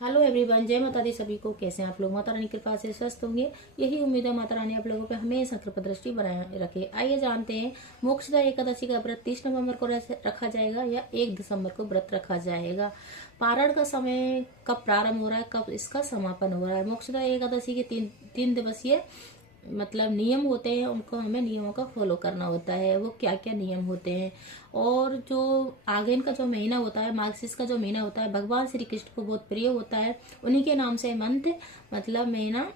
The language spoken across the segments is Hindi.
हेलो एवरीवन, जय माता दी। सभी को कैसे हैं आप लोग? माता रानी की कृपा से स्वस्थ होंगे, यही उम्मीद है। माता रानी आप लोगों पे हमेशा कृपा दृष्टि बनाए रखे। आइए जानते हैं, मोक्षदा एकादशी का व्रत 30 नवंबर को रखा जाएगा या 1 दिसंबर को व्रत रखा जाएगा। पारण का समय कब प्रारंभ हो रहा है, कब इसका समापन हो रहा है। मोक्षदा एकादशी के तीन दिवसीय नियम होते हैं, उनको हमें नियमों का फॉलो करना होता है। वो क्या क्या नियम होते हैं, और जो आगन का जो महीना होता है, मार्गशीर्ष का जो महीना होता है, भगवान श्री कृष्ण को बहुत प्रिय होता है। उन्हीं के नाम से मंथ महीना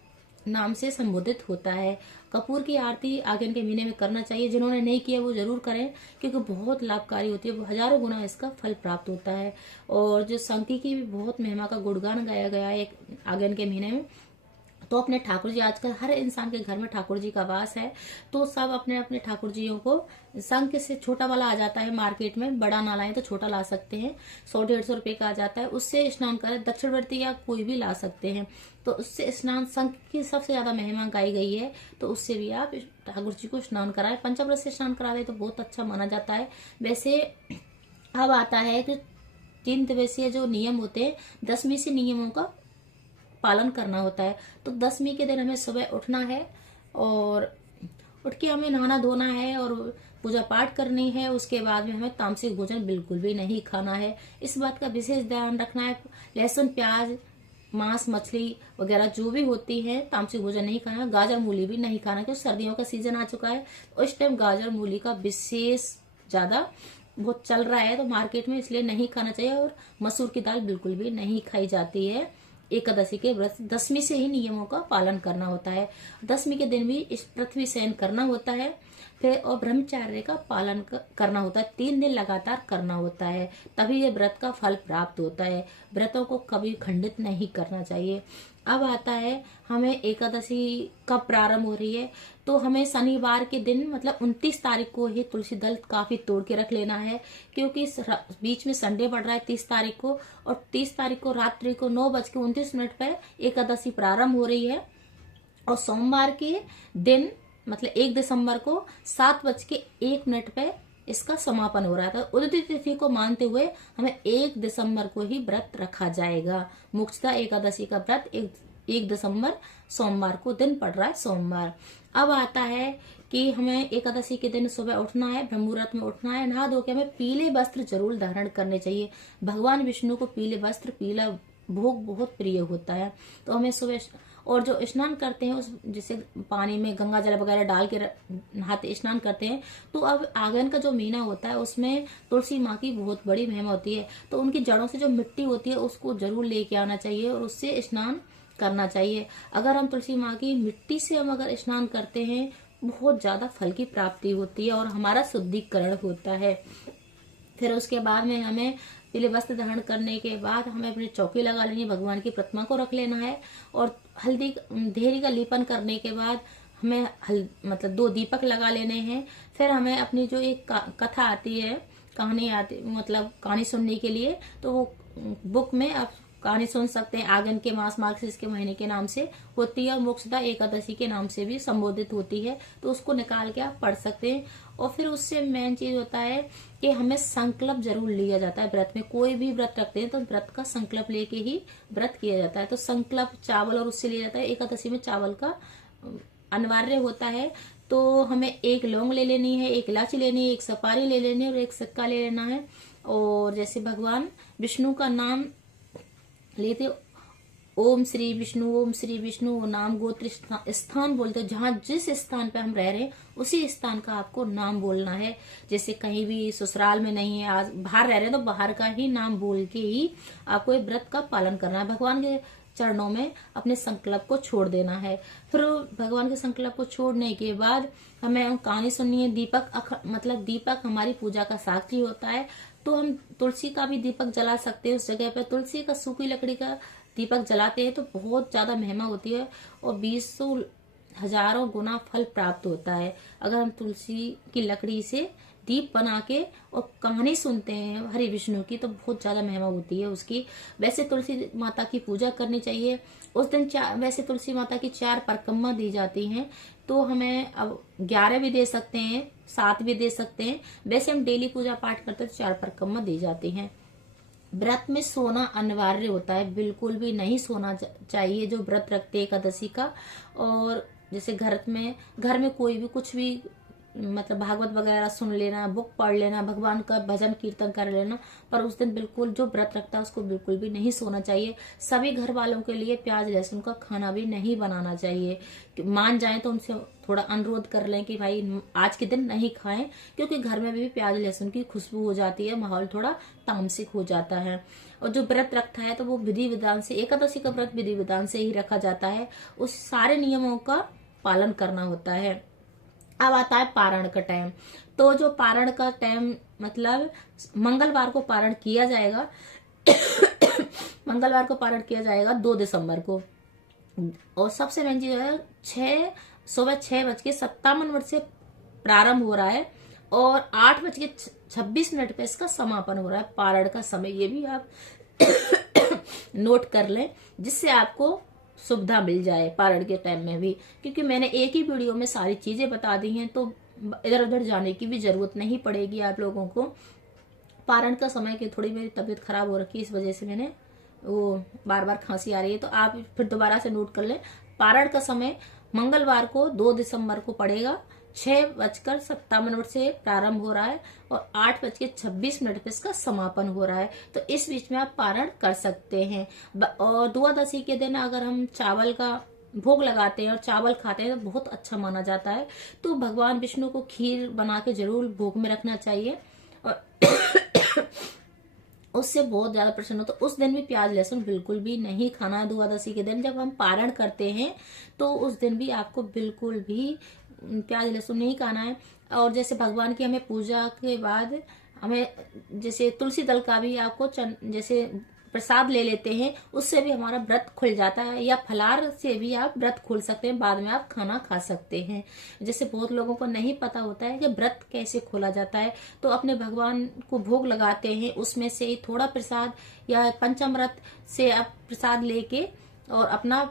नाम से संबोधित होता है। कपूर की आरती आगन के महीने में करना चाहिए। जिन्होंने नहीं किया वो जरूर करें, क्योंकि बहुत लाभकारी होती है। हजारों गुना इसका फल प्राप्त होता है। और जो शंकी की भी बहुत महिमा का गुणगान गाया गया है एक आगन के महीने में। तो अपने ठाकुर जी, आजकल हर इंसान के घर में ठाकुर जी का वास है, तो सब अपने अपने ठाकुर जियों को, संख से छोटा वाला आ जाता है मार्केट में, बड़ा ना लाए तो छोटा ला सकते हैं, 100-150 रुपए का आ जाता है, उससे स्नान करें। दक्षिणवर्ती या कोई भी ला सकते हैं, तो उससे स्नान, संख की सबसे ज्यादा महिमा गाई गई है, तो उससे भी आप ठाकुर जी को स्नान कराएं। पंचामृत से स्नान करा दे तो बहुत अच्छा माना जाता है। वैसे अब आता है कि 3 दिवसीय जो नियम होते हैं, 10वीं से नियमों का पालन करना होता है। तो 10वीं के दिन हमें सुबह उठना है, और उठ के हमें नहाना धोना है और पूजा पाठ करनी है। उसके बाद में हमें तामसिक भोजन बिल्कुल भी नहीं खाना है। इस बात का विशेष ध्यान रखना है। लहसुन, प्याज, मांस, मछली वगैरह जो भी होती है, तामसिक भोजन नहीं खाना। गाजर मूली भी नहीं खाना, क्योंकि सर्दियों का सीजन आ चुका है, और इस टाइम गाजर मूली का विशेष ज्यादा बहुत चल रहा है तो मार्केट में, इसलिए नहीं खाना चाहिए। और मसूर की दाल बिल्कुल भी नहीं खाई जाती है। एकादशी के व्रत 10वीं से ही नियमों का पालन करना होता है। 10वीं के दिन भी इस पृथ्वी शयन करना होता है। फिर और ब्रह्मचर्य का पालन करना होता है, 3 दिन लगातार करना होता है, तभी ये व्रत का फल प्राप्त होता है। व्रतों को कभी खंडित नहीं करना चाहिए। अब आता है, हमें एकादशी कब प्रारंभ हो रही है, तो हमें शनिवार के दिन 29 तारीख को ही तुलसी दल काफी तोड़ के रख लेना है, क्योंकि बीच में संडे पड़ रहा है 30 तारीख को, और 30 तारीख को रात्रि को 9:29 पर एकादशी प्रारंभ हो रही है। और सोमवार के दिन 1 दिसंबर को 7:01 पे इसका समापन हो रहा था। उदित तिथि को मानते हुए हमें 1 दिसंबर को ही व्रत रखा जाएगा। मोक्षदा एकादशी का व्रत 1 दिसंबर सोमवार को दिन पड़ रहा है, सोमवार। अब आता है कि हमें एकादशी के दिन सुबह उठना है, ब्रह्म मुहूर्त में उठना है, नहा धो के हमें पीले वस्त्र जरूर धारण करने चाहिए। भगवान विष्णु को पीले वस्त्र, पीला भोग बहुत प्रिय होता है। तो हमें सुबह, और जो स्नान करते हैं उस जैसे पानी में गंगा जल वगैरह डाल के नहाते स्नान करते हैं, तो अब आगन का जो महीना होता है उसमें तुलसी माँ की बहुत बड़ी महिमा होती है। तो उनकी जड़ों से जो मिट्टी होती है उसको जरूर लेके आना चाहिए और उससे स्नान करना चाहिए। अगर हम तुलसी माँ की मिट्टी से हम अगर स्नान करते हैं, बहुत ज्यादा फल की प्राप्ति होती है और हमारा शुद्धिकरण होता है। फिर उसके बाद में हमें पीले वस्त्र धारण करने के बाद हमें अपनी चौकी लगा लेनी है, भगवान की प्रतिमा को रख लेना है, और हल्दी धेरी का लेपन करने के बाद हमें 2 दीपक लगा लेने हैं। फिर हमें अपनी जो एक कथा आती है, कहानी आती, कहानी सुनने के लिए, तो वो बुक में आप कहानी सुन सकते हैं। आगन के मास, मार्गशीर्ष के महीने के नाम से होती है, और मोक्षदा एकादशी के नाम से भी संबोधित होती है, तो उसको निकाल के आप पढ़ सकते हैं। और फिर उससे मेन चीज होता है कि हमें संकल्प जरूर लिया जाता है व्रत में। कोई भी व्रत रखते हैं तो व्रत का संकल्प लेके ही व्रत किया जाता है। तो संकल्प चावल और उससे लिया जाता है। एकादशी में चावल का अनिवार्य होता है। तो हमें 1 लौंग ले लेनी है, 1 इलायची लेनी है, 1 सुपारी ले लेनी है, और 1 सिक्का ले लेना है। और जैसे भगवान विष्णु का नाम लेते, ओम श्री विष्णु, वो नाम गोत्र स्थान बोलते हैं। जहाँ जिस स्थान पे हम रह रहे हैं उसी स्थान का आपको नाम बोलना है। जैसे कहीं भी ससुराल में नहीं है, आज बाहर रह रहे हैं, तो बाहर का ही नाम बोल के ही आपको ये व्रत का पालन करना है। भगवान के चरणों में अपने संकल्प को छोड़ देना है। फिर भगवान के संकल्प को छोड़ने के बाद हमें कहानी सुननी है। दीपक हमारी पूजा का साक्षी होता है, तो हम तुलसी का भी दीपक जला सकते हैं। उस जगह पे तुलसी का, सूखी लकड़ी का दीपक जलाते हैं तो बहुत ज्यादा महिमा होती है, और 20 हजारों गुना फल प्राप्त होता है। अगर हम तुलसी की लकड़ी से दीप बना के और कहानी सुनते हैं हरि विष्णु की, तो बहुत ज्यादा महिमा होती है उसकी। वैसे तुलसी माता की पूजा करनी चाहिए उस दिन। वैसे तुलसी माता की 4 परिक्रमा दी जाती हैं, तो हमें अब 11 भी दे सकते हैं, 7 भी दे सकते हैं। वैसे हम डेली पूजा पाठ करते हैं तो 4 परिक्रमा दी जाती हैं। व्रत में सोना अनिवार्य होता है, बिल्कुल भी नहीं सोना चाहिए जो व्रत रखते हैं एकादशी का। और जैसे घर में कोई भी कुछ भी मतलब भागवत वगैरह सुन लेना, बुक पढ़ लेना, भगवान का भजन कीर्तन कर लेना, पर उस दिन बिल्कुल जो व्रत रखता है उसको बिल्कुल भी नहीं सोना चाहिए। सभी घर वालों के लिए प्याज लहसुन का खाना भी नहीं बनाना चाहिए। मान जाए तो उनसे थोड़ा अनुरोध कर लें कि भाई आज के दिन नहीं खाएं, क्योंकि घर में भी प्याज लहसुन की खुशबू हो जाती है, माहौल थोड़ा तामसिक हो जाता है। और जो व्रत रखता है तो वो विधि विधान से, एकादशी का व्रत विधि विधान से ही रखा जाता है, उस सारे नियमों का पालन करना होता है। अब आता है पारण का टाइम। तो जो पारण का टाइम मतलब मंगलवार को पारण किया जाएगा मंगलवार को पारण किया जाएगा 2 दिसंबर को। और सबसे मेन चीज है सुबह 6:57 से प्रारंभ हो रहा है और 8:26 पे इसका समापन हो रहा है पारण का समय। ये भी आप नोट कर लें जिससे आपको सुविधा मिल जाए पारण के टाइम में भी, क्योंकि मैंने एक ही वीडियो में सारी चीजें बता दी हैं, तो इधर उधर जाने की भी जरूरत नहीं पड़ेगी आप लोगों को। पारण का समय की थोड़ी मेरी तबीयत खराब हो रखी है, इस वजह से मैंने वो बार बार खांसी आ रही है, तो आप फिर दोबारा से नोट कर लें। पारण का समय मंगलवार को 2 दिसंबर को पड़ेगा, 6:57 से प्रारंभ हो रहा है और 8:26 पे इसका समापन हो रहा है। तो इस बीच में आप पारण कर सकते हैं। और द्वादशी के दिन अगर हम चावल का भोग लगाते हैं और चावल खाते हैं तो बहुत अच्छा माना जाता है। तो भगवान विष्णु को खीर बना के जरूर भोग में रखना चाहिए और उससे बहुत ज्यादा प्रसन्न हो। तो उस दिन भी प्याज लहसुन बिल्कुल भी नहीं खाना है। द्वादशी के दिन जब हम पारण करते हैं तो उस दिन भी आपको बिल्कुल भी प्याज लहसुन नहीं खाना है। और जैसे भगवान की हमें पूजा के बाद हमें जैसे तुलसी दल का भी आपको जैसे प्रसाद ले लेते हैं, उससे भी हमारा व्रत खुल जाता है। या फलार से भी आप व्रत खोल सकते हैं, बाद में आप खाना खा सकते हैं। जैसे बहुत लोगों को नहीं पता होता है कि व्रत कैसे खोला जाता है, तो अपने भगवान को भोग लगाते हैं, उसमें से ही थोड़ा प्रसाद या पंचामृत से आप प्रसाद लेके और अपना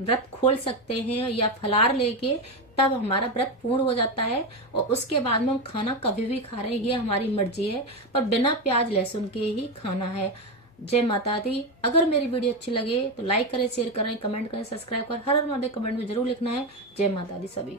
व्रत खोल सकते हैं, या फलार लेके, तब हमारा व्रत पूर्ण हो जाता है। और उसके बाद में हम खाना कभी भी खा रहे हैं, ये हमारी मर्जी है, पर बिना प्याज लहसुन के ही खाना है। जय माता दी। अगर मेरी वीडियो अच्छी लगे तो लाइक करें, शेयर करें, कमेंट करें, सब्सक्राइब करें। हर हर महादेव कमेंट में जरूर लिखना है। जय माता दी सभी।